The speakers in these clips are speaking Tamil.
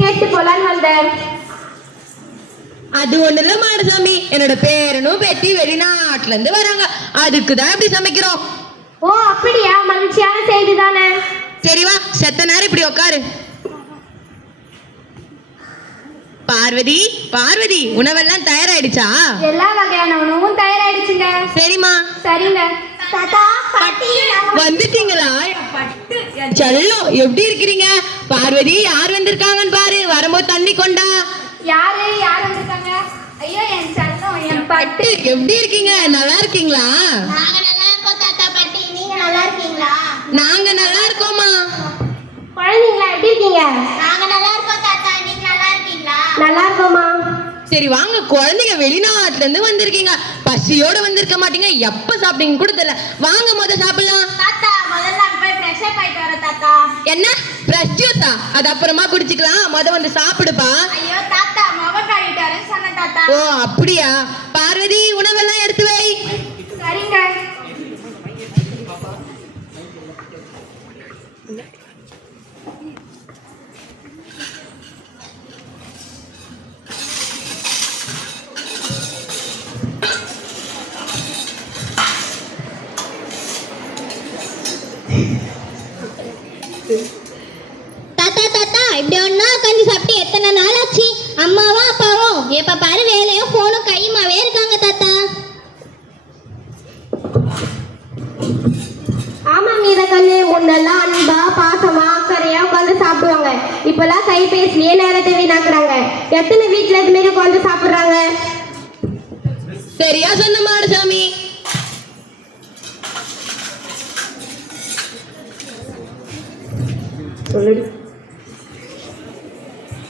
கேட்டு போலான்னு வந்தேன். அது ஒண்ணு இல்ல மாடசாமி என்னோட பேரனும் பேத்தி வெளிநாட்டுல இருந்து வராங்க. அதுக்கு தான் இப்படி சமைக்கிறோம். ஓ அப்படியா? மகிழ்ச்சியான செய்தி தானே சரி வா செத்த நேரம் இப்படி உட்காரு பார்வதி பார்வதி உணவெல்லாம் தயாராயிடுச்சா? எல்லா வகையான உணவும் தயாராயிடுச்சுங்க. சரிம்மா. சரிங்க. தாத்தா பாட்டி வந்துட்டீங்களா? செல்லம் எப்படி இருக்கிறீங்க? பார்வதி யார் வந்திருக்காங்கன்னு பாரு. வரும்போது தண்ணி கொண்டா. யாரு? யார் வந்திருக்காங்க? ஐயோ என் செல்லம் என் பட்டு. எப்படி இருக்கீங்க? நல்லா இருக்கீங்களா? நாங்க நல்லா இருக்கோம் தாத்தா பாட்டி. நீங்க நல்லா இருக்கீங்களா? நாங்க நல்லா இருக்கோமா குழந்தைங்களா எப்படி இருக்கீங்க? நாங்க நல்லா இருக்கோம் தாத்தா. நீங்க நல்லா இருக்கீங்களா? நல்லா இருக்கோமா சரி வாங்க. குழந்தைங்க வெளிநாட்டுல இருந்து வந்திருக்கீங்க. பசியோட வந்திருக்க மாட்டீங்க. எப்ப சாப்பிட்டீங்க கூட தெரியல. வாங்க முத சாப்பிடலாம். தாத்தா முதல்ல என்ன? ஃப்ரெஷ் ஜூஸா அது அப்புறமா குடிச்சுக்கலாம். முத வந்து சாப்பிடுப்பா. ஐயோ தாத்தா முக கழுவிட்டு வரேன்னு சொன்னேன் தாத்தா. ஓ அப்படியா? பார்வதி உணவெல்லாம் எடுத்து வை. முன்னெல்லாம் அன்பா பாசமா அக்கறையா உட்காந்து சாப்பிடுவாங்க. இப்பெல்லாம் கைபேசிலேயே நேரத்தை வீணாக்குறாங்க? எத்தனை வீட்டுல இது மாரி உட்காந்து சாப்பிடுறாங்க? சரியா சொன்ன மாடசாமி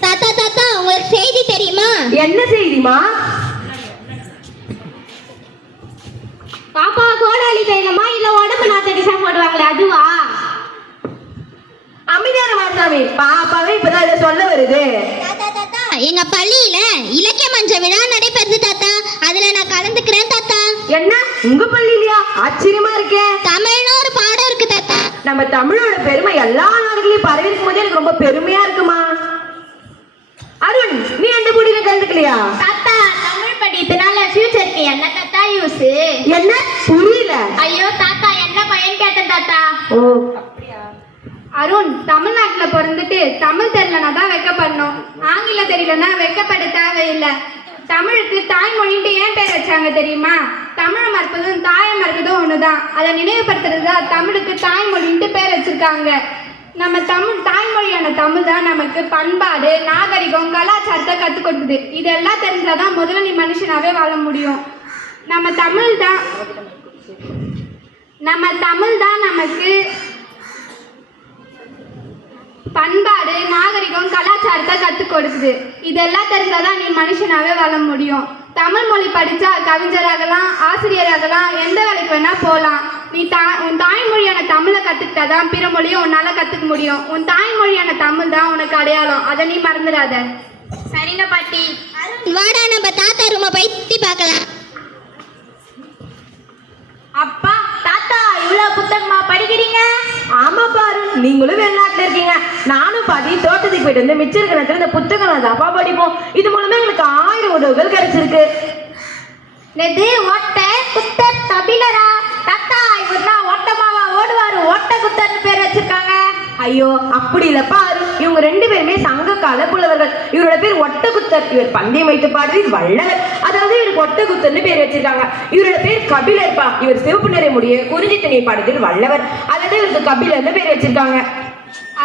தாத்தா தாத்தா உங்களுக்கு செய்தி தெரியுமா? என்ன செய்திமா பாப்பா கோடாலி தைலமா இல்ல உடம்பு நாத்தடிசா போடுவாங்களே அதுவா? அமைதியான மாடசாமி பாப்பாவே இப்பதான் இதை சொல்ல வருது. தாத்தா தாத்தா எங்க பள்ளியில இலக்கிய மஞ்ச விழா நடைபெறுது தாத்தா. அதுல நான் கலந்துக்கிறேன் தாத்தா. என்ன? உங்க பள்ளியிலயா? ஆச்சரியமா இருக்கே. தமிழ்னு ஒரு பாடம் இருக்கு தாத்தா. நம்ம தமிழோட பெருமை எல்லா நாடுகளையும் பரவி இருக்கும் போது எனக்கு ரொம்ப பெருமையா இருக்குமா? அருண் நீ எந்த போட்டியில கலந்துக்கலையா? தாத்தா தமிழ் படித்தனால ஃபியூச்சருக்கு என்ன தாத்தா யூஸ் என்ன? புரியல. ஐயோ தாத்தா என்ன பையன் கேட்டேன் தாத்தா? ஓ அருண் தமிழ்நாட்டுல பிறந்துட்டு தமிழ் தெரியலனா தான் வெக்கப்படணும். ஆங்கிலம் தெரியலனா வெக்கப்பட தேவையில்லை. தமிழுக்கு தாய்மொழின்ட்டு ஏன் பேர் வச்சாங்க தெரியுமா? தமிழை மறுப்பதும் தாயை ஒன்று ஒண்ணுதான். அதை நினைவுபடுத்துறது தான் தமிழுக்கு தாய்மொழின்ட்டு பேர் வச்சிருக்காங்க. நம்ம தமிழ் தாய்மொழியான தமிழ் தான் நமக்கு பண்பாடு நாகரிகம் கலாச்சாரத்தை கற்றுக் கொடுக்குது இதெல்லாம் தெரிஞ்சாதான் முதல்ல நீ மனுஷனாவே வாழ முடியும். நம்ம தமிழ் தான் நம்ம தமிழ் தான் நமக்கு பண்பாடு நாகரிகம் கலாச்சாரத்தை கற்றுக் கொடுக்குது. இதெல்லாம் தெரிஞ்சாதான் நீ மனுஷனாவே வாழ முடியும். தமிழ் மொழி படித்தா கவிஞராகலாம் ஆசிரியராகலாம் எந்த வேலைக்கு வேணால் போகலாம் நீ தா உன் தாய்மொழியான தமிழை கற்றுக்கிட்டா தான் பிற மொழியை உன்னால் கற்றுக்க முடியும். உன் தாய்மொழியான தமிழ் தான் உனக்கு அடையாளம். அதை நீ மறந்துடாத. சரிங்க பாட்டி. வாடா நம்ம தாத்தா ரூமை போய் சுத்தி பார்க்கலாம். அப்பா தாத்தா இவ்வளோ புத்தகமா படிக்கிறீங்க? ஆமா பாரு. நீங்களும் இருக்கீங்க நானும் பாதி தோட்டத்துக்கு போயிட்டு வந்து மிச்சம் இருக்கிற இந்த புத்தகம் தாப்பா படிப்போம். இது மூலமா எங்களுக்கு ஆயிரம் உதவுகள் கிடைச்சிருக்கு. நெது ஒட்டை குத்தர் தபிலரா? தாத்தா இவர்லாம் ஓட்டமாவா? ஓடுவாரு. ஓட்ட குத்தர்னு பேர் வச்சிருக்காங்க. ஐயோ அப்படி இல்ல பாரு. இவங்க ரெண்டு பேருமே சங்க கால புலவர்கள். இவரோட பேர் ஒட்டகுத்தர் இவர் பந்தயம் வைத்து பாடுறீர் வள்ளலர். அதாவது இவருக்கு ஒட்டகுத்தர்னு பேர் வச்சிருக்காங்க. இவரோட பேர் கபிலர்ப்பா இவர் சிவப்பு நிறை முடிய குறிஞ்சி திணை பாடுறீர் வல்லவர். அதாவது இவருக்கு கபிலர்னு பேர் வச்சிருக்காங்க.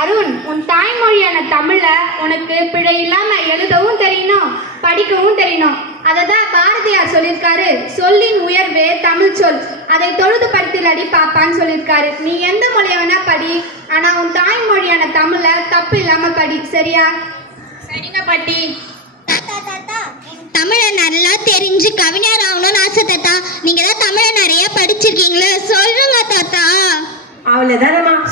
அருண் உன் தாய்மொழியான தமிழ உனக்கு பிழை இல்லாம எழுதவும் தெரியணும் படிக்கவும் தெரியணும் அதை தான் பாரதியார் சொல்லியிருக்காரு. சொல்லின் உயர்வே தமிழ் சொல். அதை தொழுது படுத்தில் அடி பாப்பான்னு சொல்லியிருக்காரு. நீ எந்த மொழியை வேணா படி ஆனா உன் தாய்மொழியான தமிழ தப்பு இல்லாம படி. சரியா? சரிங்க பாட்டி. தாத்தா தாத்தா. தமிழை நல்லா தெரிஞ்சு கவிஞர் ஆகணும்னு ஆசை தாத்தா. நீங்க தான் தமிழை நிறைய படிச்சிருக்கீங்களே. சொல்லுங்க தாத்தா.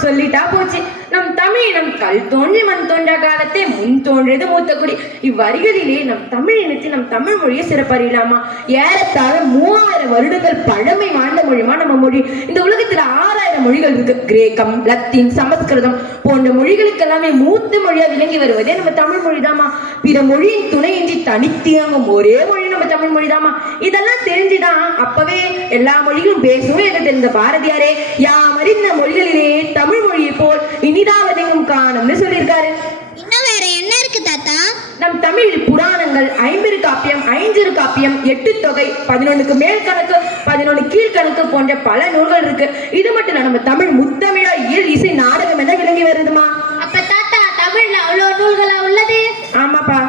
சொல்லிட்டா போச்சு. நம் தமிழினம் கல் தோன்றி மண் தோன்றா காலத்தே முன் தோன்றியது மூத்த குடி இவ்வரிகளிலே நம் தமிழ் இனத்தை நம் தமிழ் மொழியை சிறப்பறியலாமா? ஏறத்தாழ மூவாயிரம் வருடங்கள் பழமை வாழ்ந்த மொழிமா நம்ம மொழி? இந்த உலகத்துல ஆறாயிரம் மொழிகள் இருக்கு. கிரேக்கம் லத்தீன் சமஸ்கிருதம் போன்ற மொழிகளுக்கு எல்லாமே மூத்த மொழியா விளங்கி வருவதே நம்ம தமிழ் மொழிதாமா? பிற மொழியின் துணையின்றி தனித்து ஒரே மொழி நம்ம தமிழ் மொழிதாமா? இதெல்லாம் தெரிஞ்சுதான் அப்பவே எல்லா மொழிகளும் பேசும் எனக்கு தெரிந்த பாரதியாரே யாமறிந்த மொழி தமிழ் மொழியை போல் இனிதாவதெங்கும் காணும்னு சொல்லியிருக்காரு? இன்னும் வேற என்ன இருக்கு தாத்தா? நம் தமிழில் புராணங்கள் ஐம்பெரு காப்பியம் ஐஞ்சிறு காப்பியம் எட்டு தொகை பதினொன்னுக்கு மேல் கணக்கு பதினொன்று கீழ்கணக்கு போன்ற பல நூல்கள் இருக்கு. இது மட்டும் இல்ல நம்ம தமிழ் முத்தமிழா இயல் இசை நாடகம் என விளங்கி வருதுமா? அப்ப தாத்தா தமிழ்ல அவ்வளோ நூல்களா உள்ளது? ஆமாப்பா.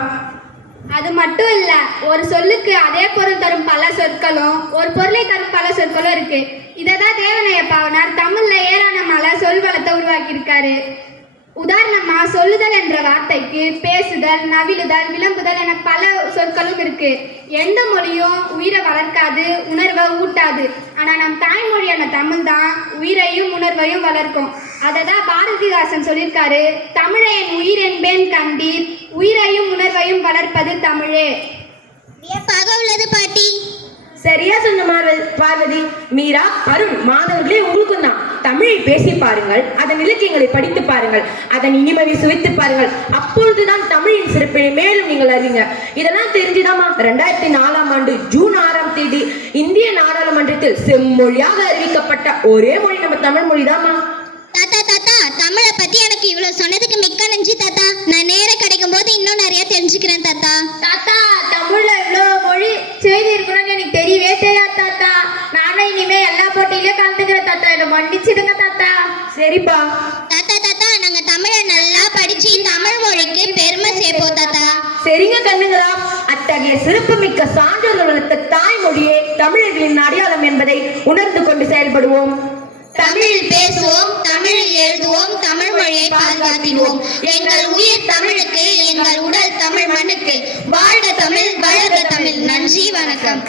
அது மட்டும் இல்ல ஒரு சொல்லுக்கு அதே பொருள் தரும் பல சொற்களும் ஒரு பொருளை தரும் பல சொற்களும் இருக்கு. இததான் தேவனைய பாவனார் தமிழ்ல ஏராளமான சொல்வளத்தை உருவாக்கியிருக்காரு. உதாரணமா சொல்லுதல் என்ற வார்த்தைக்கு பேசுதல் நவிழுதல் விளம்புதல் என பல சொற்களும் இருக்கு. எந்த மொழியும் உயிரை வளர்க்காது உணர்வை ஊட்டாது. ஆனா நம் தாய்மொழியான தமிழ் தான் உயிரையும் உணர்வையும் வளர்க்கும். அதை தான் பாரதிதாசன் சொல்லியிருக்காரு தமிழை என் உயிர் என்பேன் கண்டீர் உயிரையும் உணர்வையும் வளர்ப்பது தமிழே. வியப்பாக உள்ளது பாட்டி? சரியா சொன்ன பார்வதி பார்வதி மீரா அருண் மாணவர்களே உங்களுக்கும் தான். தமிழை பேசி பாருங்கள் அதன் இலக்கியங்களை படித்து பாருங்கள் அதன் இனிமையை சுவைத்து பாருங்கள். அப்பொழுதுதான் தமிழின் சிறப்பை மேலும் நீங்கள் அறிவீங்க இதெல்லாம் தெரிஞ்சுதாமா ரெண்டாயிரத்தி நாலாம் ஆண்டு ஜூன் ஆறாம் தேதி இந்திய நாடாளுமன்றத்தில் செம்மொழியாக அறிவிக்கப்பட்ட ஒரே மொழி நம்ம தமிழ் மொழிதாம்மா. தாத்தா தாத்தா தமிழை பத்தி எனக்கு இவ்வளவு சொன்னதுக்கு மிக்க நன்றி தாத்தா. நான் நேரம் கிடைக்கும் போது இன்னும் நிறைய தெரிஞ்சுக்கிறேன் தாத்தா. தாத்தா மன்னிச்சிடுங்க தாத்தா. சரிப்பா. தாத்தா தாத்தா நாங்க தமிழை நல்லா படிச்சு தமிழ் மொழிக்கு பெருமை சேர்ப்போம் தாத்தா. சரிங்க கண்ணுங்களா அத்தகைய சிறப்புமிக்க சான்றோர்கள் வளர்த்த தாய்மொழியே தமிழர்களின் அடையாளம் என்பதை உணர்ந்து கொண்டு செயல்படுவோம். தமிழில் பேசுவோம் தமிழில் எழுதுவோம் தமிழ் மொழியை பாதுகாத்திடுவோம். எங்கள் உயிர் தமிழுக்கு எங்கள் உடல் தமிழ் மண்ணுக்கு. வாழ்க தமிழ் வளர்க தமிழ். நன்றி வணக்கம்.